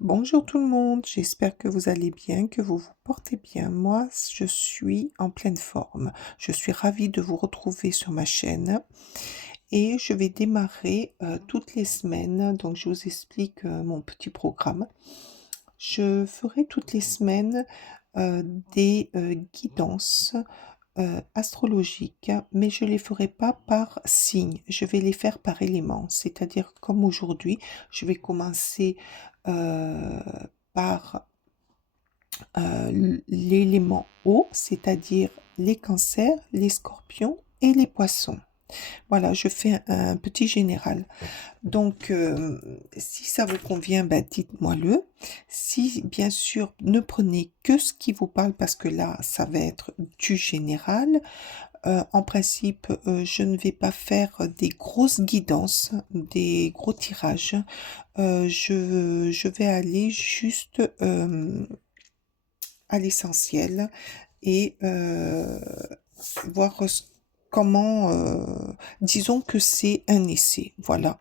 Bonjour tout le monde, j'espère que vous allez bien, que vous vous portez bien. Moi, je suis en pleine forme. Je suis ravie de vous retrouver sur ma chaîne et je vais démarrer toutes les semaines. Donc, je vous explique mon petit programme. Je ferai toutes les semaines euh, des guidances astrologiques, mais je les ferai pas par signe. Je vais les faire par élément. C'est-à-dire, comme aujourd'hui, je vais commencer euh, par l'élément eau, c'est-à-dire les cancers, les scorpions et les poissons. Voilà, je fais un petit général. Donc, si ça vous convient, ben, dites-moi-le. Si, bien sûr, ne prenez que ce qui vous parle, parce que là, ça va être du général. En principe, je ne vais pas faire des grosses guidances, des gros tirages. Je vais aller juste à l'essentiel et voir comment, disons que c'est un essai, voilà.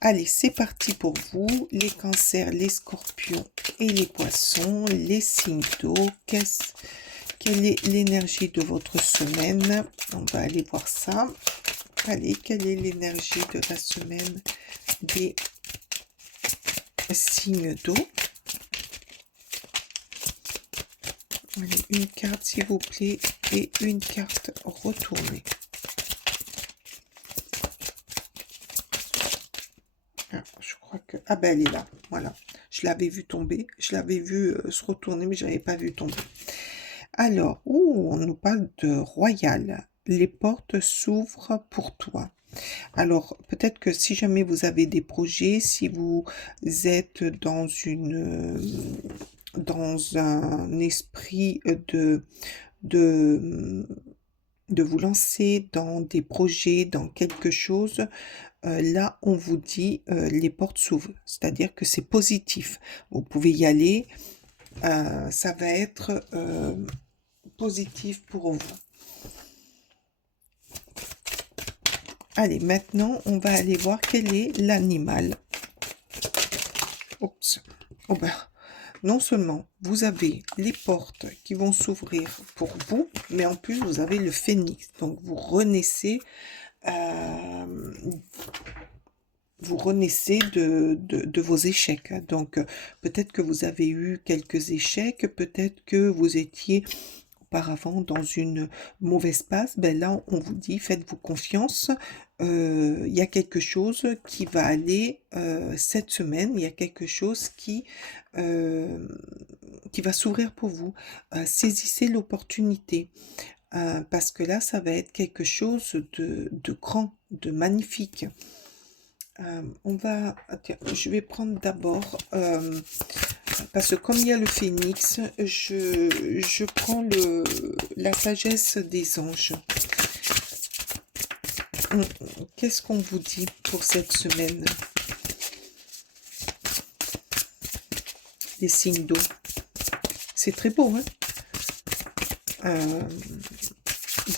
Allez, c'est parti pour vous, les cancers, les scorpions et les poissons, les signes d'eau. Quelle est l'énergie de votre semaine? On va aller voir ça. Allez, quelle est l'énergie de la semaine des signes d'eau? Allez, une carte s'il vous plaît et une carte retournée. Ah, je crois que... Ah ben elle est là, voilà. Je l'avais vu tomber, je l'avais vu se retourner, mais je n'avais pas vu tomber. Alors, on nous parle de royal. Les portes s'ouvrent pour toi. Alors, peut-être que si jamais vous avez des projets, si vous êtes dans un esprit de, de vous lancer dans des projets, dans quelque chose, là, on vous dit les portes s'ouvrent. C'est-à-dire que c'est positif. Vous pouvez y aller. Ça va être positif pour vous. Allez, maintenant, on va aller voir quel est l'animal. Oups. Oh ben, non seulement vous avez les portes qui vont s'ouvrir pour vous, mais en plus, vous avez le phénix. Donc, vous renaissez de vos échecs. Donc, peut-être que vous avez eu quelques échecs, peut-être que vous étiez auparavant dans une mauvaise passe, ben là, on vous dit, faites-vous confiance. Il y a quelque chose qui va aller cette semaine, il y a quelque chose euh, qui va s'ouvrir pour vous. Saisissez l'opportunité, parce que là, ça va être quelque chose de grand, de magnifique. Tiens, je vais prendre d'abord, parce que comme il y a le phénix, je prends la sagesse des anges. Qu'est-ce qu'on vous dit pour cette semaine? Les signes d'eau. C'est très beau, hein?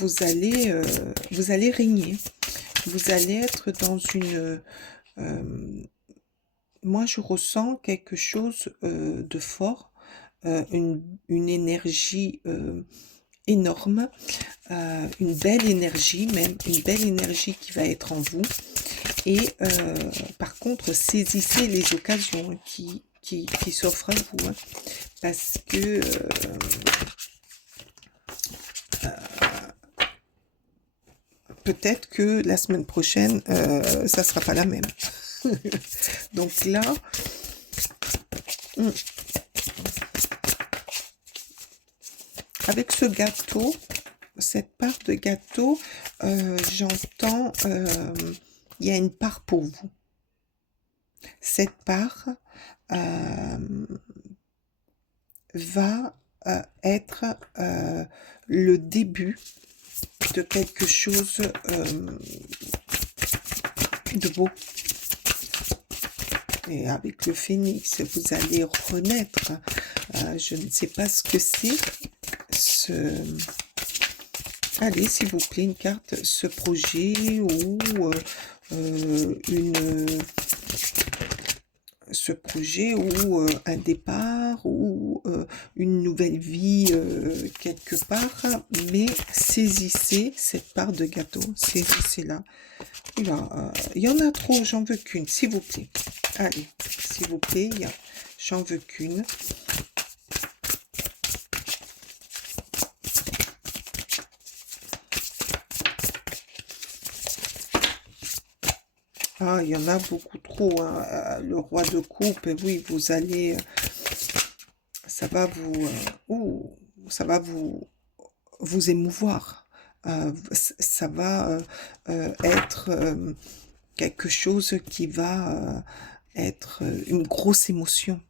Vous allez régner. Vous allez être dans une... moi, je ressens quelque chose de fort, une énergie énorme, une belle énergie, même une belle énergie qui va être en vous. Et par contre, saisissez les occasions qui s'offrent à vous, hein, parce que peut-être que la semaine prochaine, ça sera pas la même. Donc là, avec ce gâteau, cette part de gâteau, j'entends, il y a une part pour vous. Cette part va être le début de quelque chose de beau. Et avec le phénix, vous allez renaître. Je ne sais pas ce que c'est. Allez, s'il vous plaît, une carte, ce projet ou ce projet ou un départ ou une nouvelle vie quelque part, mais saisissez cette part de gâteau, saisissez-la. Oula, il y en a trop, j'en veux qu'une, s'il vous plaît. Allez, s'il vous plaît, j'en veux qu'une. Ah, il y en a beaucoup trop, hein. Le roi de coupe, oui, vous allez, ça va vous, ça va vous émouvoir. Ça va être quelque chose qui va être une grosse émotion.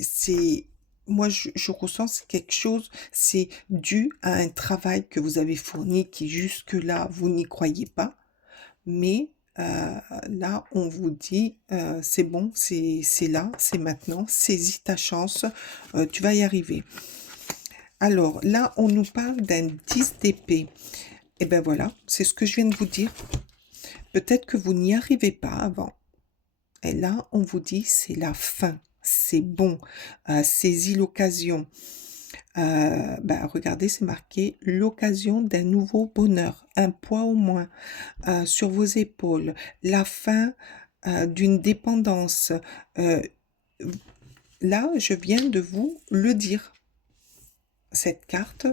C'est, moi, je ressens c'est quelque chose, c'est dû à un travail que vous avez fourni qui jusque-là, vous n'y croyez pas. Mais là, on vous dit, c'est bon, c'est là, c'est maintenant, saisis ta chance, tu vas y arriver. Alors là, on nous parle d'un 10 d'épée. Et ben voilà, c'est ce que je viens de vous dire. Peut-être que vous n'y arrivez pas avant. Et là, on vous dit, c'est la fin, c'est bon, saisis l'occasion. Regardez, c'est marqué l'occasion d'un nouveau bonheur, un poids au moins sur vos épaules, la fin d'une dépendance. Euh, Là, je viens de vous le dire. Cette carte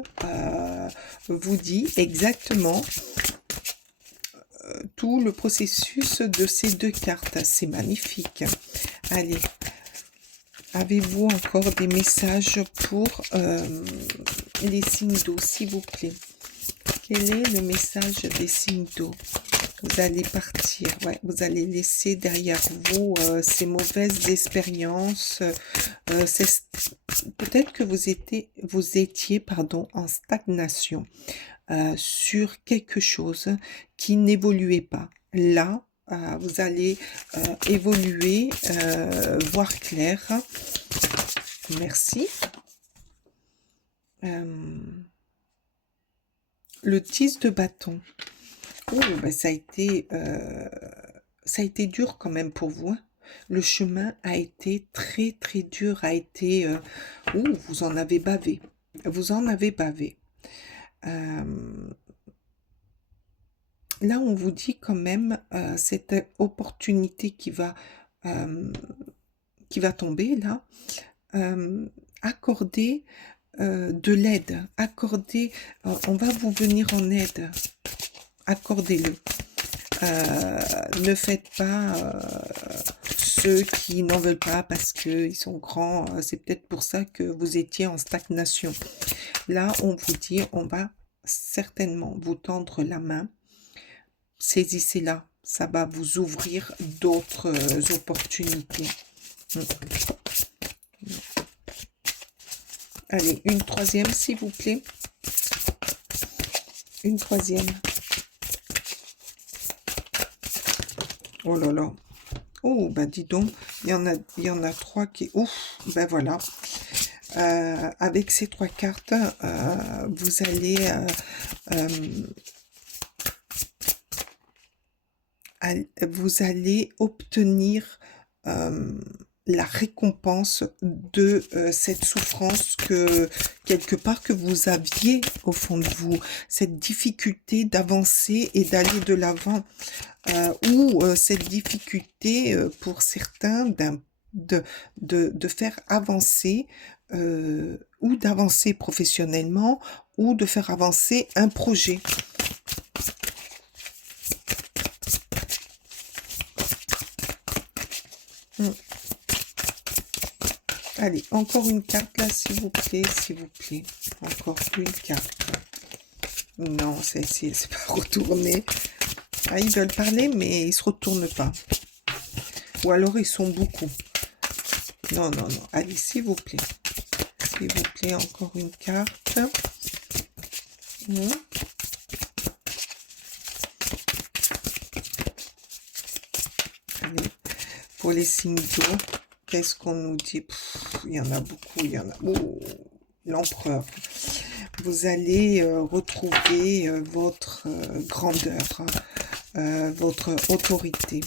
vous dit exactement tout le processus de ces deux cartes. C'est magnifique. Allez, avez-vous encore des messages pour les signes d'eau, s'il vous plaît? Quel est le message des signes d'eau? Vous allez partir, ouais, vous allez laisser derrière vous ces mauvaises expériences. Peut-être que vous étiez pardon, en stagnation sur quelque chose qui n'évoluait pas. Là, vous allez évoluer, voir clair. Merci. Le 10 de bâton. Oh, ben ça a été dur quand même pour vous, hein. Le chemin a été très très dur, a été... vous en avez bavé. Vous en avez bavé. Là, on vous dit quand même cette opportunité qui va tomber là. Accorder de l'aide. Accorder... on va vous venir en aide. Accordez-le. Ne faites pas ceux qui n'en veulent pas parce qu'ils sont grands. C'est peut-être pour ça que vous étiez en stagnation. Là, on vous dit, on va certainement vous tendre la main. Saisissez-la. Ça va vous ouvrir d'autres opportunités. Allez, une troisième, s'il vous plaît. Une troisième. Oh là là. Oh, ben dis donc, il y en a trois qui... Ouf, ben voilà. Avec ces trois cartes, vous allez obtenir la récompense de cette souffrance que quelque part que vous aviez au fond de vous, cette difficulté d'avancer et d'aller de l'avant, ou cette difficulté pour certains de faire avancer ou d'avancer professionnellement ou de faire avancer un projet. Allez, encore une carte là, s'il vous plaît, s'il vous plaît. Encore une carte. Non, c'est pas retourné. Ah, ils veulent parler, mais ils se retournent pas. Ou alors ils sont beaucoup. Non, non, non. Allez, s'il vous plaît. S'il vous plaît, encore une carte. Allez, pour les signes d'eau. Qu'est-ce qu'on nous dit? Il y en a beaucoup, il y en a... Oh, l'empereur. Vous allez retrouver votre grandeur, votre autorité.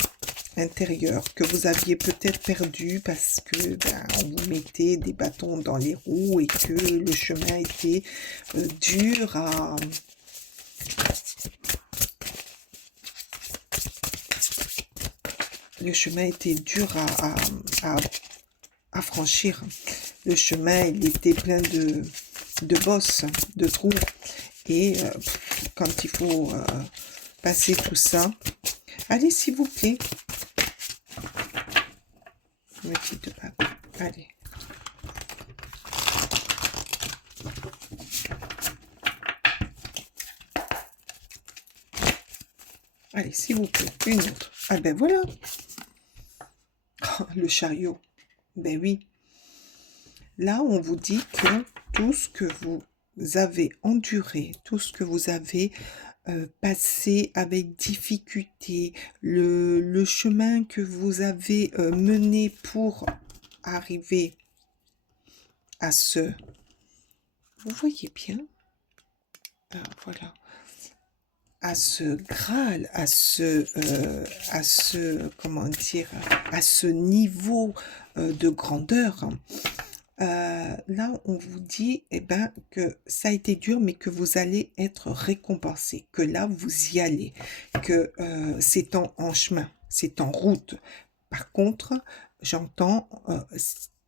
intérieur que vous aviez peut-être perdu parce que on vous mettait des bâtons dans les roues et que le chemin était dur à... Le chemin était dur à franchir. Le chemin, il était plein de bosses, de trous. Et quand il faut passer tout ça, allez, s'il vous plaît. Ne me quitte pas. Allez. Allez, s'il vous plaît. Une autre. Ah ben voilà. Oh, le chariot. Ben oui. Là, on vous dit que tout ce que vous avez enduré, tout ce que vous avez passé avec difficulté, le chemin que vous avez mené pour arriver à ce... Vous voyez bien? Voilà. À ce Graal, à ce, comment dire, à ce niveau de grandeur. Là, on vous dit eh ben, que ça a été dur, mais que vous allez être récompensé, que là, vous y allez, que c'est en chemin, c'est en route. Par contre, j'entends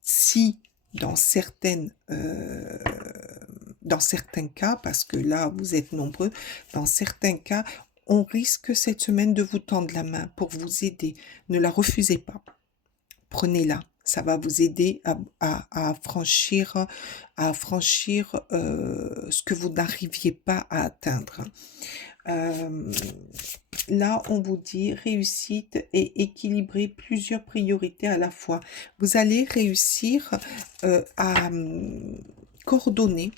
si dans dans certains cas, parce que là, vous êtes nombreux, dans certains cas, on risque cette semaine de vous tendre la main pour vous aider. Ne la refusez pas. Prenez-la. Ça va vous aider à franchir, ce que vous n'arriviez pas à atteindre. Là, on vous dit réussite et équilibrer plusieurs priorités à la fois. Vous allez réussir à coordonner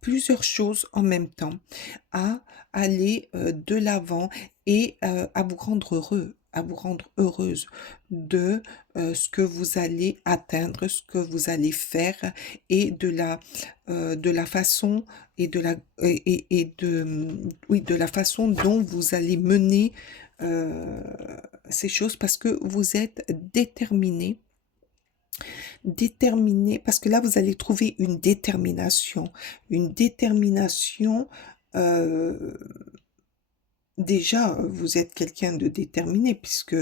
plusieurs choses en même temps, à aller de l'avant et à vous rendre heureux, à vous rendre heureuse de ce que vous allez atteindre, ce que vous allez faire et de la façon et de la et de oui de la façon dont vous allez mener ces choses parce que vous êtes déterminé parce que là vous allez trouver une détermination euh, déjà vous êtes quelqu'un de déterminé puisque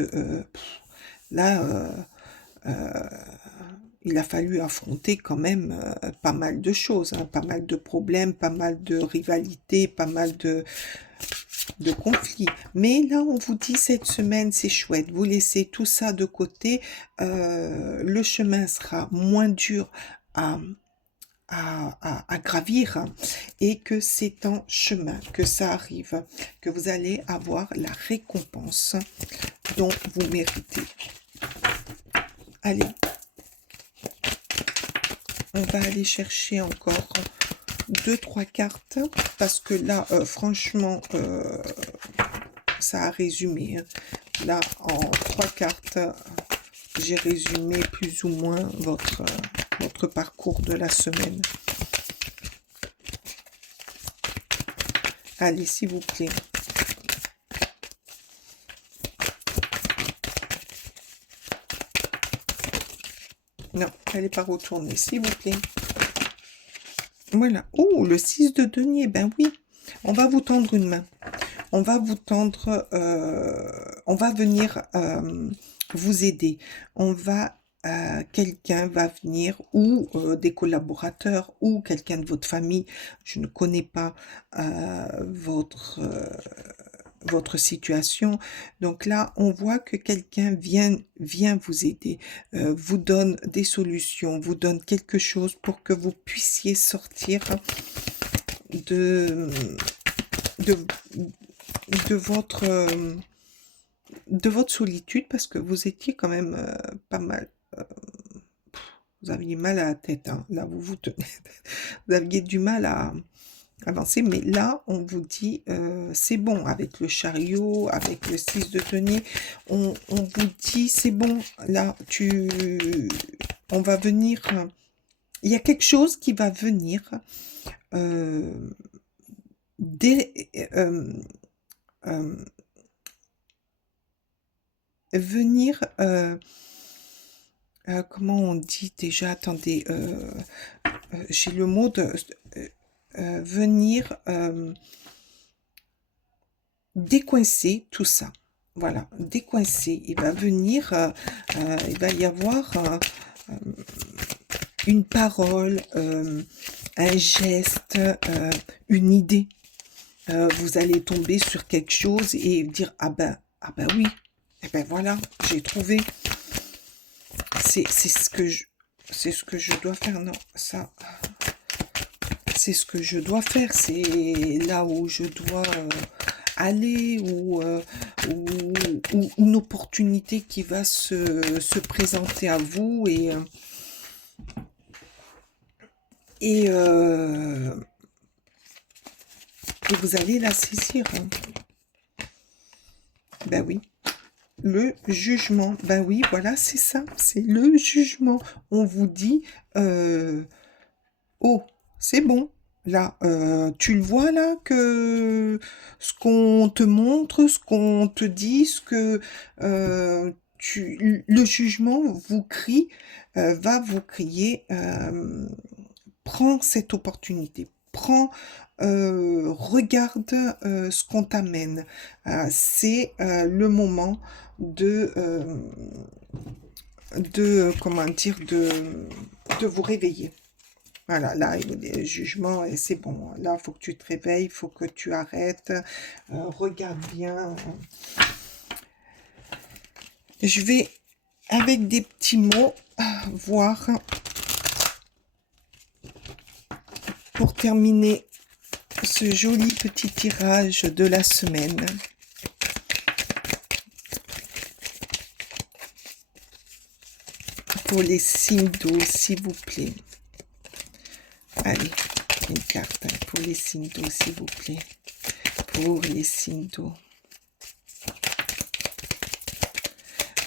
là euh, il a fallu affronter quand même pas mal de choses, hein, pas mal de problèmes, pas mal de rivalités, pas mal de conflits. Mais là, on vous dit cette semaine, c'est chouette. Vous laissez tout ça de côté. Le chemin sera moins dur à, à gravir et que c'est en chemin que ça arrive, que vous allez avoir la récompense dont vous méritez. Allez, on va aller chercher encore 2-3 cartes parce que là, franchement, ça a résumé. Hein. Là, en 3 cartes, j'ai résumé plus ou moins votre parcours de la semaine. Allez, s'il vous plaît. Non, elle n'est pas retournée, s'il vous plaît. Voilà. Oh, le 6 de denier, ben oui. On va vous tendre une main. On va vous tendre, on va venir vous aider. Quelqu'un va venir ou des collaborateurs ou quelqu'un de votre famille. Je ne connais pas votre situation. Donc là, on voit que quelqu'un vient vous aider, vous donne des solutions, vous donne quelque chose pour que vous puissiez sortir de, de, de votre solitude parce que vous étiez quand même pas mal. Vous aviez mal à la tête, hein. Là, vous tenez. Vous aviez du mal à avancer, mais là, on vous dit, c'est bon, avec le chariot, avec le 6 de denier, on vous dit, c'est bon, là, on va venir, il y a quelque chose qui va venir euh, dé- euh, euh, venir, comment on dit déjà? Attendez, j'ai le mot de venir décoincer tout ça. Voilà, décoincer. Il va venir, il va y avoir une parole, un geste, une idée. Vous allez tomber sur quelque chose et dire ah ben oui, et ben voilà, j'ai trouvé. C'est ce que c'est ce que je dois faire. Non, ça, c'est ce que je dois faire. C'est là où je dois aller ou une opportunité qui va se présenter à vous et, euh, et vous allez la saisir. Hein. Ben oui. Le jugement, ben oui, voilà, c'est ça, c'est le jugement. On vous dit, oh, c'est bon. Là, tu le vois là que ce qu'on te montre, ce qu'on te dit, ce que le jugement vous crie, va vous crier, prends cette opportunité, prends, regarde ce qu'on t'amène. C'est le moment comment dire, de vous réveiller. Voilà, là, le jugement, et c'est bon. Là, il faut que tu te réveilles, il faut que tu arrêtes. Regarde bien. Je vais, avec des petits mots, voir, pour terminer ce joli petit tirage de la semaine. Pour les signes d'eau, s'il vous plaît. Allez, une carte pour les signes d'eau, s'il vous plaît. Pour les signes d'eau.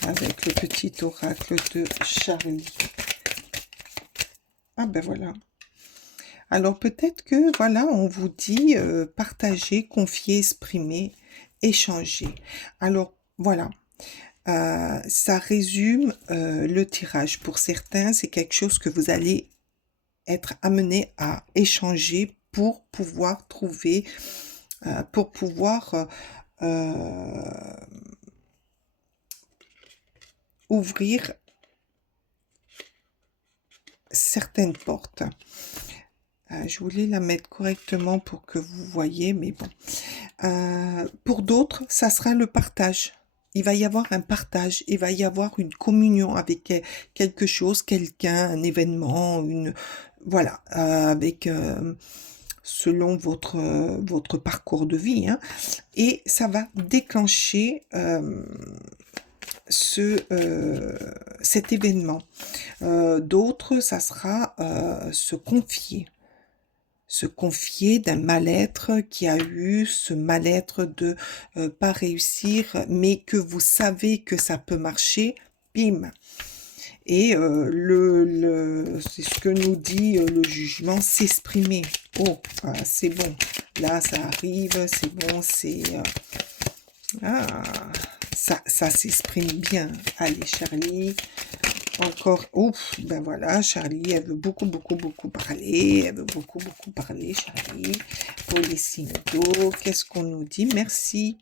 Avec le petit oracle de Charlie. Ah ben voilà. Alors peut-être que, voilà, on vous dit partager, confier, exprimer, échanger. Alors voilà, ça résume le tirage. Pour certains, c'est quelque chose que vous allez être amené à échanger pour pouvoir trouver, pour pouvoir ouvrir certaines portes. Je voulais la mettre correctement pour que vous voyez, mais bon. Pour d'autres, ça sera le partage. Il va y avoir un partage, il va y avoir une communion avec quelque chose, quelqu'un, un événement, voilà, avec selon votre parcours de vie, hein, et ça va déclencher cet événement. D'autres, ça sera se confier d'un mal-être qui a eu, ce mal-être de pas réussir, mais que vous savez que ça peut marcher, bim. Et c'est ce que nous dit le jugement, s'exprimer. Oh, c'est bon. Là, ça arrive, c'est bon, ça s'exprime bien. Allez, Charlie. Encore, ouf, ben voilà, Charlie, elle veut beaucoup, beaucoup, beaucoup parler. Elle veut beaucoup, beaucoup parler, Charlie. Pour les signes d'eau, qu'est-ce qu'on nous dit? Merci.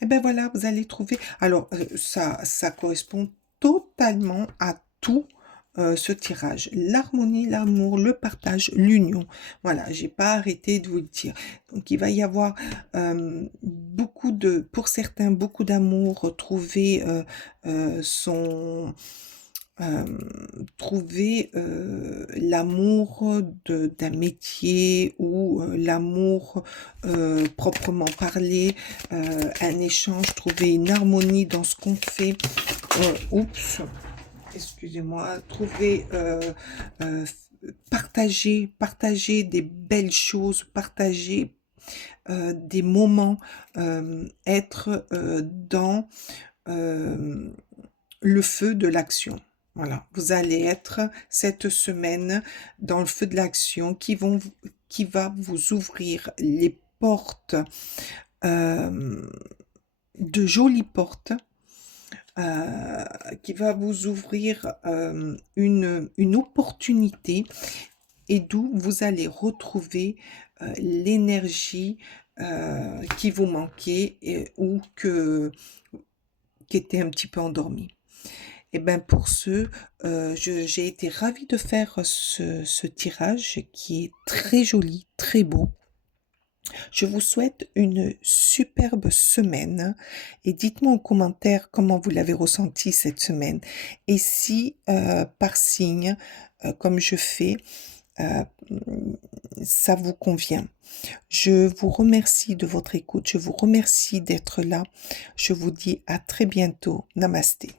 Et ben voilà, vous allez trouver. Alors, ça correspond totalement à tout ce tirage. L'harmonie, l'amour, le partage, l'union. Voilà, j'ai pas arrêté de vous le dire. Donc, il va y avoir pour certains, beaucoup d'amour, trouver l'amour d'un métier ou l'amour proprement parlé, un échange, trouver une harmonie dans ce qu'on fait. Oups, excusez-moi, partager des belles choses, partager des moments, être dans le feu de l'action. Voilà, vous allez être cette semaine dans le feu de l'action qui va vous ouvrir les portes, de jolies portes, qui va vous ouvrir une opportunité et d'où vous allez retrouver l'énergie qui vous manquait ou qui était un petit peu endormie. Et ben pour ce, j'ai été ravie de faire ce tirage qui est très joli, très beau. Je vous souhaite une superbe semaine et dites-moi en commentaire comment vous l'avez ressenti cette semaine et si par signe, comme je fais, euh, ça vous convient. Je vous remercie de votre écoute, je vous remercie d'être là. Je vous dis à très bientôt. Namasté.